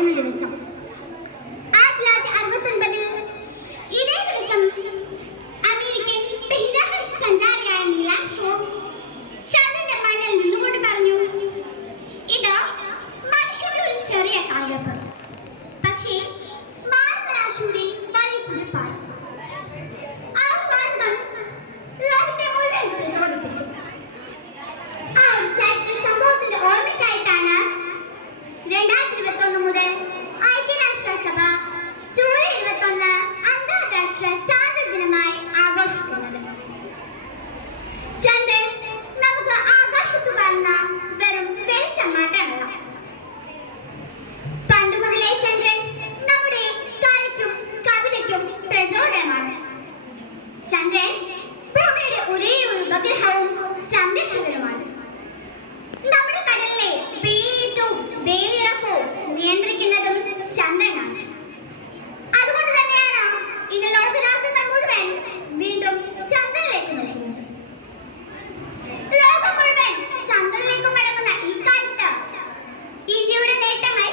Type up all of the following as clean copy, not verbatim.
നടക്കുന്ന ദിവസം 1969 ഇതേ ദിവസം അമേരിക്കൻ ബഹിരാകാശ സഞ്ചാരിയായ നീൽ ആംസ്ട്രോങ് ചന്ദ്രന്റെ മണ്ണിൽ നിന്നുകൊണ്ട് പറഞ്ഞു, ഇത് മനുഷ്യരുടെ ഒരു ചെറിയ കാൽവെപ്പ്, പക്ഷേ മാനവരാശിയുടെ വലിയ കുതിപ്പാണ്. ആ മാറ്റം ലോകത്തെ മുഴുവൻ പ്രചോദിപ്പിച്ചു. ആ ഒരു ചരിത്ര സംഭവത്തിന്റെ ഓർമ്മയ്ക്കായിട്ടാണ് 2021 മുതൽ ഐക്യരാഷ്ട്രസഭ ജൂലൈ 21 അന്താരാഷ്ട്ര ചാന്ദ്ര ദിനമായി ആഘോഷിക്കുന്നത്. ചന്ദ്രൻ നമുക്ക് ആകാശത്തു കാണുന്ന വെറും വെളിച്ചം മാത്രമല്ല. പണ്ട് മുതലേ ചന്ദ്രൻ നമ്മുടെ കലയ്ക്കും കവിതയ്ക്കും പ്രചോദനമാണ്. ചന്ദ്രൻ ഭൂമിയുടെ ഒരേ ഒരു ഉപഗ്രഹവും സംരക്ഷകനുമാണ്. നമ്മുടെ കടലിലെ വേലിയേറ്റവും വേലിയിറക്കവും നിയന്ത്രിക്കുന്നതും ചന്ദ്രനാണ്. അതുകൊണ്ട് തന്നെയാണ് ഇന്ന് ലോകരാജ്യങ്ങൾ മുഴുവൻ വീണ്ടും ചന്ദ്രനിലേക്ക് നോക്കുന്നത്. ലോകം മുഴുവൻ ചന്ദ്രനിലേക്ക് മടങ്ങുന്ന ഈ കാലത്ത് ഇന്ത്യയുടെ നേട്ടങ്ങൾ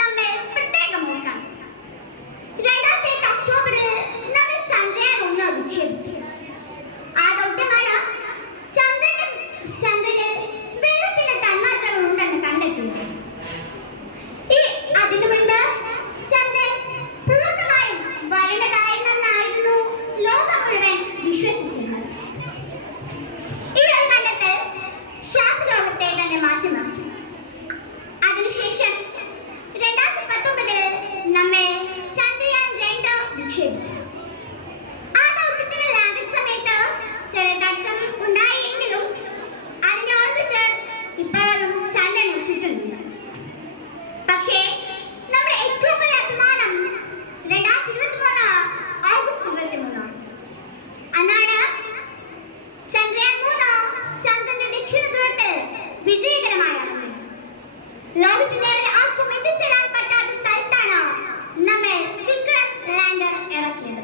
നമ്മൾ പ്രത്യേകം ഓർക്കണം. 2008 ഒക്ടോബറിൽ നമ്മൾ ചന്ദ്രയാൻ 1 വിക്ഷേപിച്ചു. ആ ദൗത്യമാണ് ചന്ദ്രനിൽ വെള്ളത്തിന്റെ തന്മാത്രകൾ ഉണ്ടെന്ന് കണ്ടെത്തുന്നത്. അതിനു മുൻപ് ചന്ദ്രൻ പൂർണ്ണമായും വരണ്ടതായിരുന്നെന്നായിരുന്നു ലോകം മുഴുവൻ വിശ്വസിച്ചിരുന്നത്. ഈ ഒരു കണ്ടെത്തൽ ശാസ്ത്രലോകത്തെ തന്നെ മാറ്റിമറിച്ചു. അതിനുശേഷം 2019 നമ്മൾ ചന്ദ്രയാൻ 2 വിക്ഷേപിച്ചു. ആ ദൗത്യത്തിന് ലാൻഡിംഗ് സമയത്ത് ചെറിയ തടസ്സം ഉണ്ടായെങ്കിലും അതിന്റെ ഓർബിറ്റർ ഇപ്പോഴും ചന്ദ്രന് ചുറ്റുന്നുണ്ട്. പക്ഷേ നമ്മുടെ ഏറ്റവും വലിയ അഭിമാനം 2023 ഓഗസ്റ്റ് 23 അന്നാണ് ചന്ദ്രയാൻ 3 ചന്ദ്രന്റെ ദക്ഷിണ ധ്രുവത്തിൽ വിജയകരമായി ഇറങ്ങി. ലോകത്തിന്റെ ആർക്കും എത്തിച്ചേരാൻ പറ്റാത്ത സ്ഥലത്താണ് നമ്മൾ വിക്രം ലാൻഡർ ഇറക്കിയത്.